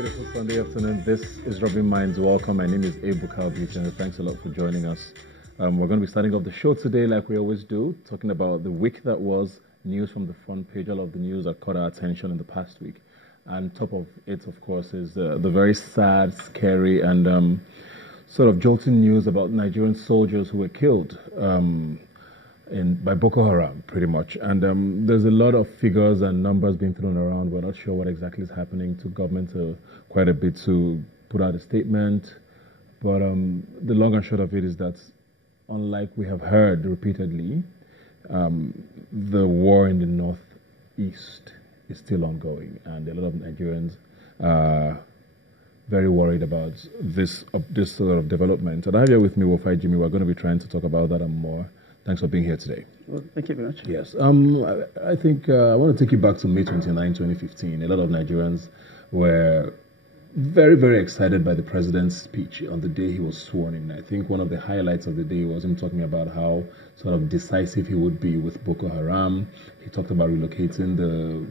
beautiful Sunday afternoon. This is Rubbin Minds. Welcome. My name is Abu Kalbich, and thanks a lot for joining us. We're going to be starting off the show today like we always do, talking about the week that was, news from the front page, all of the news that caught our attention in the past week. And top of it, of course, is the very sad, scary, and sort of jolting news about Nigerian soldiers who were killed by Boko Haram, pretty much. And there's a lot of figures and numbers being thrown around. We're not sure what exactly is happening. To government quite a bit to put out a statement. But the long and short of it is that, unlike we have heard repeatedly, the war in the northeast is still ongoing, and a lot of Nigerians are very worried about this sort of development. And I have here with me Wofai Jimmy. We're going to be trying to talk about that and more. Thanks for being here today. Well, thank you very much. Yes. I think I want to take you back to May 29, 2015. A lot of Nigerians were very, very excited by the president's speech on the day he was sworn in. I think one of the highlights of the day was him talking about how sort of decisive he would be with Boko Haram. He talked about relocating the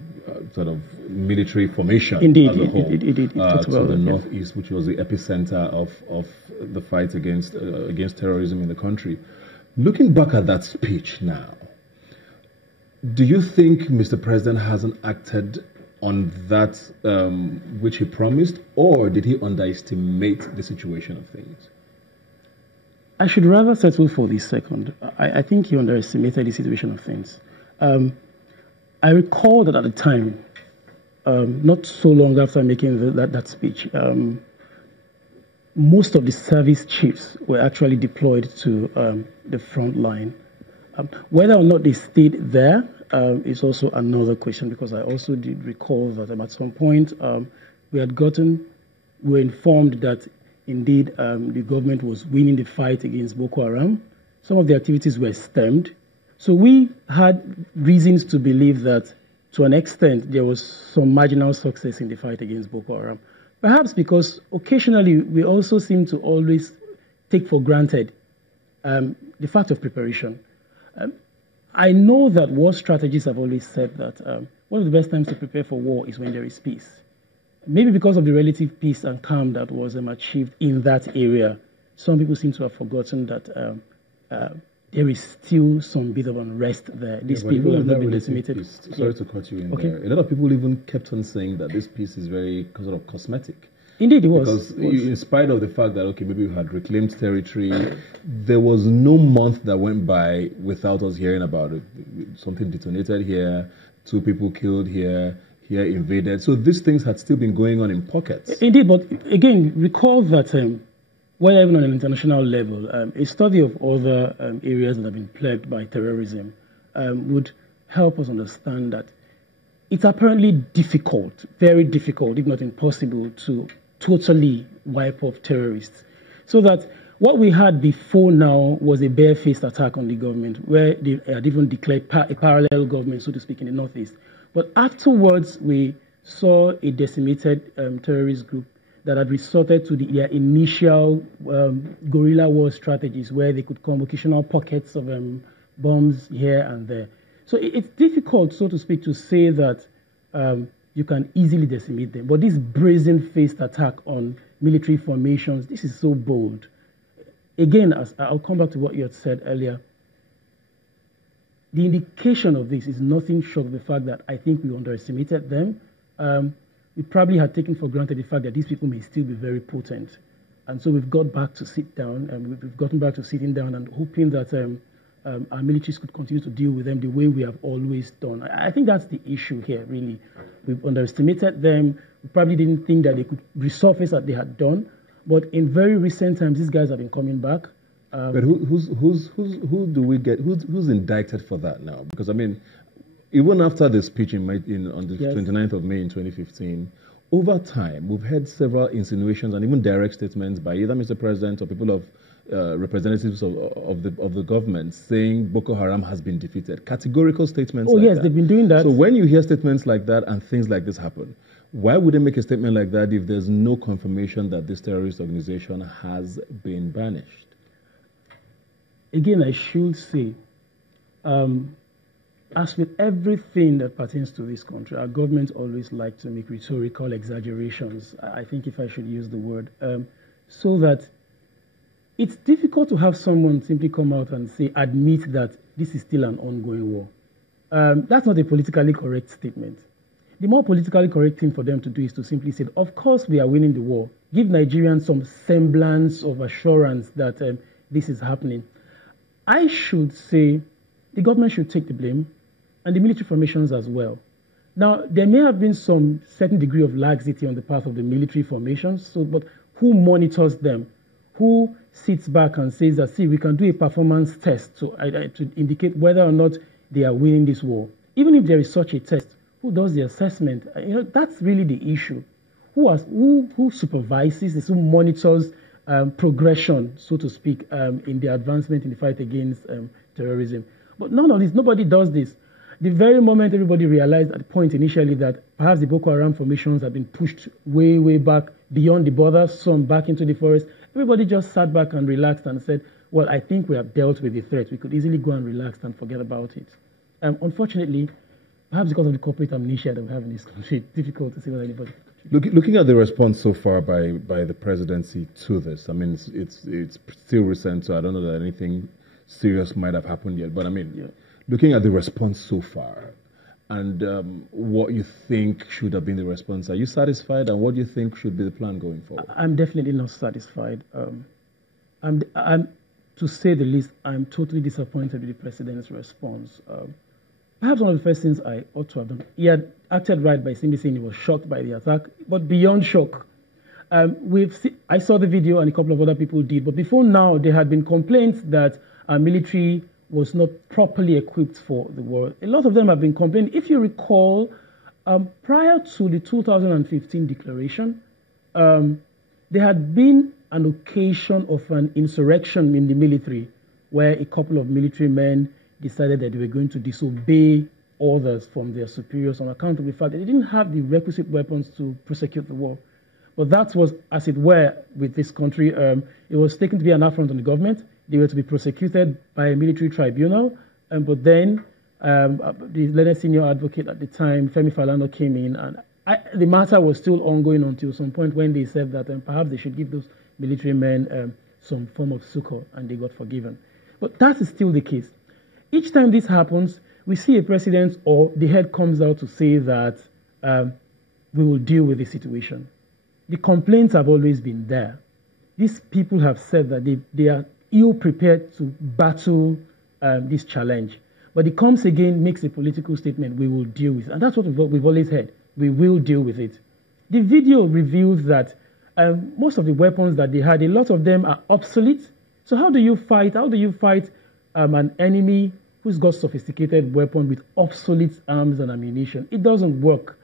sort of military formation Indeed, as a whole to the northeast, which was the epicenter of the fight against terrorism in the country. Looking back at that speech now, do you think Mr. President hasn't acted on that which he promised, or did he underestimate the situation of things? I should rather settle for this second. I think he underestimated the situation of things. I recall that at the time, not so long after making that speech, most of the service chiefs were actually deployed to the front line. Whether or not they stayed there is also another question, because I also did recall that at some point we were informed that indeed the government was winning the fight against Boko Haram. Some of the activities were stemmed. So we had reasons to believe that to an extent there was some marginal success in the fight against Boko Haram. Perhaps because occasionally we also seem to always take for granted the fact of preparation. I know that war strategists have always said that one of the best times to prepare for war is when there is peace. Maybe because of the relative peace and calm that was achieved in that area, some people seem to have forgotten that there is still some bit of unrest there. These people have not been decimated. Sorry to cut you in there. A lot of people even kept on saying that this peace is very sort of cosmetic. Indeed, it was. Because in spite of the fact that, okay, maybe we had reclaimed territory, there was no month that went by without us hearing about it. Something detonated here, 2 people killed here invaded. So these things had still been going on in pockets. Indeed, but again, recall that whether even on an international level, a study of other areas that have been plagued by terrorism would help us understand that it's apparently difficult, very difficult, if not impossible, to totally wipe off terrorists. So that what we had before now was a barefaced attack on the government, where they had even declared a parallel government, so to speak, in the Northeast. But afterwards, we saw a decimated terrorist group that had resorted to their initial guerrilla war strategies, where they could come occasional pockets of bombs here and there. So it's difficult, so to speak, to say that you can easily decimate them. But this brazen-faced attack on military formations, this is so bold. Again, I'll come back to what you had said earlier. The indication of this is nothing short of the fact that I think we underestimated them. We probably had taken for granted the fact that these people may still be very potent. And so we've got back to sit down, and we've gotten back to sitting down and hoping that our militaries could continue to deal with them the way we have always done. I think that's the issue here, really. We've underestimated them. We probably didn't think that they could resurface as they had done. But in very recent times, these guys have been coming back. But who's indicted for that now? Because I mean, even after the speech on the 29th of May in 2015, over time we've had several insinuations and even direct statements by either Mr. President or people of representatives of the government saying Boko Haram has been defeated. Categorical statements. Oh, like yes, they've been doing that. So when you hear statements like that and things like this happen, why would they make a statement like that if there's no confirmation that this terrorist organization has been banished? Again, I should say, as with everything that pertains to this country, our government always like to make rhetorical exaggerations, I think if I should use the word, so that it's difficult to have someone simply come out and say, admit that this is still an ongoing war. That's not a politically correct statement. The more politically correct thing for them to do is to simply say, of course we are winning the war. Give Nigerians some semblance of assurance that this is happening. I should say the government should take the blame, and the military formations as well. Now, there may have been some certain degree of laxity on the part of the military formations, but who monitors them? Who sits back and says that, see, we can do a performance test to indicate whether or not they are winning this war? Even if there is such a test, who does the assessment? That's really the issue. Who supervises this, who monitors progression, so to speak, in the advancement in the fight against terrorism? But none of this, nobody does this. The very moment everybody realized at the point initially that perhaps the Boko Haram formations had been pushed way, way back beyond the borders, some back into the forest, everybody just sat back and relaxed and said, well, I think we have dealt with the threat. We could easily go and relax and forget about it. Unfortunately, perhaps because of the corporate amnesia that we have in this country, it's difficult to say what anybody. Looking at the response so far by the presidency to this, I mean, it's still recent, so I don't know that anything serious might have happened yet. But I mean, yeah. Looking at the response so far and what you think should have been the response, are you satisfied? And what do you think should be the plan going forward? I'm definitely not satisfied. I'm to say the least, I'm totally disappointed with the president's response. Perhaps one of the first things I ought to have done, he had acted right by simply saying he was shocked by the attack, but beyond shock. I saw the video and a couple of other people did, but before now, there had been complaints that our military was not properly equipped for the war. A lot of them have been complaining. If you recall, prior to the 2015 declaration, there had been an occasion of an insurrection in the military where a couple of military men decided that they were going to disobey orders from their superiors on account of the fact that they didn't have the requisite weapons to prosecute the war. But that was, as it were, with this country. It was taken to be an affront on the government. They were to be prosecuted by a military tribunal. But then the learned senior advocate at the time, Femi Falana, came in. And the matter was still ongoing until some point when they said that perhaps they should give those military men some form of succor, and they got forgiven. But that is still the case. Each time this happens, we see a president or the head comes out to say that we will deal with the situation. The complaints have always been there. These people have said that they are ill-prepared to battle this challenge. But he comes again, makes a political statement, we will deal with it. And that's what we've always heard. We will deal with it. The video reveals that most of the weapons that they had, a lot of them are obsolete. So how do you fight an enemy who's got sophisticated weapon with obsolete arms and ammunition? It doesn't work.